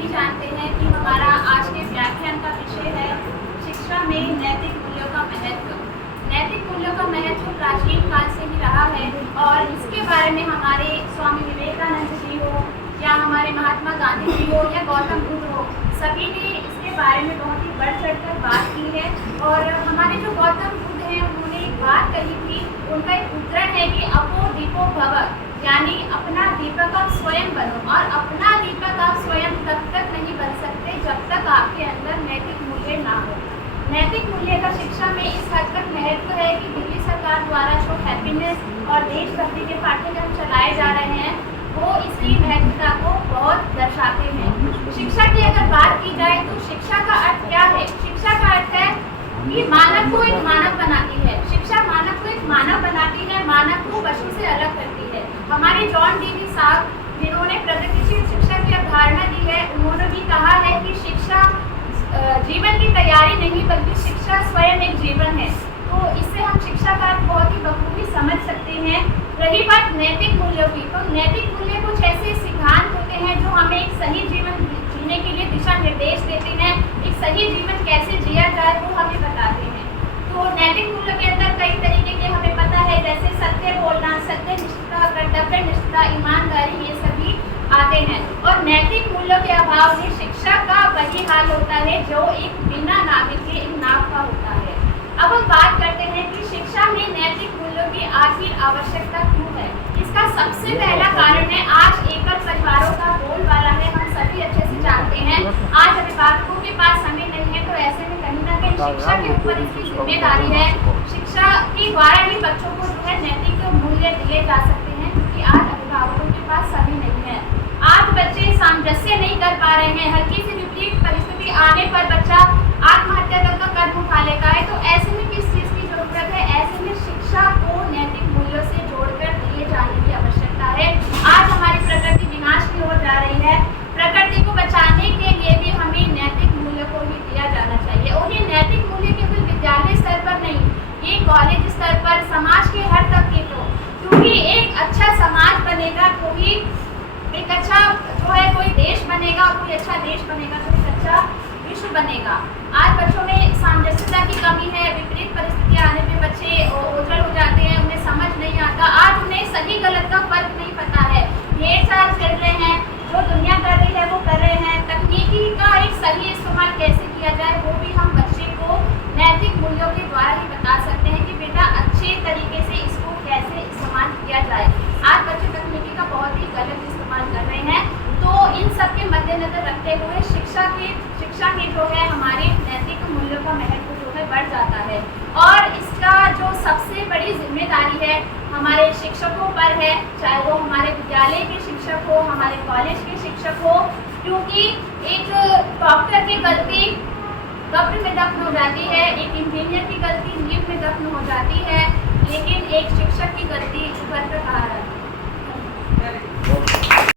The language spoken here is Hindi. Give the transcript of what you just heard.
सभी जानते हैं कि हमारा आज के व्याख्यान का विषय है शिक्षा में नैतिक मूल्यों का महत्व। नैतिक मूल्यों का महत्व प्राचीन काल से ही रहा है और इसके बारे में हमारे स्वामी विवेकानंद जी हो या हमारे महात्मा गांधी जी हो या गौतम बुद्ध हो, सभी ने इसके बारे में बहुत ही बढ़ चढ़कर बात की है। और हमारे जो गौतम बुद्ध हैं उन्होंने एक बात कही थी, उनका एक उद्धरण है कि अपो दीपो भव, यानी अपना दीपक आप स्वयं बनो। और अपना दीपक आप स्वयं तब तक नहीं बन सकते जब तक आपके अंदर नैतिक मूल्य ना हो। नैतिक मूल्य का शिक्षा में इस हद तक महत्व है कि दिल्ली सरकार द्वारा जो हैप्पीनेस और देशभक्ति के पाठ्यक्रम चलाए जा रहे हैं वो इसकी महत्वता को बहुत दर्शाते हैं। शिक्षा की अगर बात की जाए तो शिक्षा का अर्थ क्या है? शिक्षा का अर्थ है कि मानव को एक मानव बनाती है। शिक्षा मानव को एक मानव बनाती है, मानव को पशु से अलग करती है। हमारे जॉन डीवी साहब जिन्होंने प्रगतिशील शिक्षा की अवधारणा दी है, उन्होंने भी कहा है कि शिक्षा जीवन की तैयारी नहीं बल्कि शिक्षा स्वयं एक जीवन है। तो इससे हम शिक्षा का बहुत ही बखूबी समझ सकते हैं। रही बात नैतिक मूल्यों की, तो नैतिक मूल्य कुछ ऐसे सिद्धांत होते हैं जो हमें एक सही जीवन जीने के लिए दिशा निर्देश देते हैं। एक सही जीवन कैसे जिया जाए वो हमें बताते हैं। तो नैतिक मूल्यों के अंदर कई तरीके के हमें पता है, जैसे सत्य बोलना, सत्यनिष्ठता, कर्तव्य निष्ठता, ईमानदारी, ये सभी आते हैं। और नैतिक मूल्यों के अभाव में शिक्षा का वही हाल होता है जो एक बिना नाविक के एक नाव का होता है। अब हम बात करते हैं कि शिक्षा में नैतिक मूल्यों की आखिर आवश्यकता क्यों है। इसका सबसे पहला कारण है आज एकल परिवारों का बोलबाला है। हम सभी अच्छे से जानते हैं आज अभिभावकों के पास समय नहीं है, तो ऐसे में कहीं ना कहीं शिक्षा के ऊपर इसकी जिम्मेदारी है। शिक्षा के द्वारा ही बच्चों को जो है नैतिक मूल्य दिए जा सकते हैं, क्योंकि आज अभिभावकों के पास समय नहीं है। आज बच्चे सामंजस्य नहीं कर पा रहे हैं। हल्की सी विपरीत परिस्थिति आने पर बच्चा आत्महत्या तक का कदम उठा लेता है। तो ऐसे में किस चीज़ की जरूरत है? ऐसे में शिक्षा को नैतिक मूल्यों से जोड़कर दिए जाने की आवश्यकता है। आज हमारी प्रकृति विनाश की ओर जा रही है। प्रकृति को बचाने के लिए भी हमें नैतिक मूल्यों को ही दिया जाना चाहिए। और ये नैतिक मूल्य केवल विद्यालय स्तर पर नहीं, ये कॉलेज स्तर पर, समाज के हर तबके को, क्योंकि एक अच्छा समाज बनेगा तो ही एक अच्छा जो है कोई देश बनेगा, और कोई अच्छा देश बनेगा तो एक अच्छा विश्व बनेगा। आज बच्चों में सामंजस्यता की कमी है। विपरीत परिस्थितियां आने पे बच्चे ओझल हो जाते हैं, उन्हें समझ नहीं आता। आज उन्हें सही गलत का फर्क नहीं पता है। ढेर साल चल रहे हैं, जो दुनिया कर रही है वो कर रहे हैं। तकनीकी का एक सही इस्तेमाल कैसे किया जाए वो भी हम बच्चे को नैतिक मूल्यों के द्वारा ही बता सकते हैं कि बेटा अच्छे तरीके से इसको कैसे इस्तेमाल किया जाए। आज बच्चे तकनीकी का बहुत ही गलत इस्तेमाल कर रहे हैं। तो इन सब के मद्देनजर रखते हुए शिक्षा के जो है हमारे नैतिक मूल्यों का महत्व जो है बढ़ जाता है। और इसका जो सबसे बड़ी जिम्मेदारी है हमारे शिक्षकों पर है, चाहे वो हमारे विद्यालय के शिक्षक हो, हमारे कॉलेज के शिक्षक हो। क्योंकि एक डॉक्टर की गलती कब्र में दफन हो जाती है, एक इंजीनियर की गलती नींव में दफन हो जाती है, लेकिन एक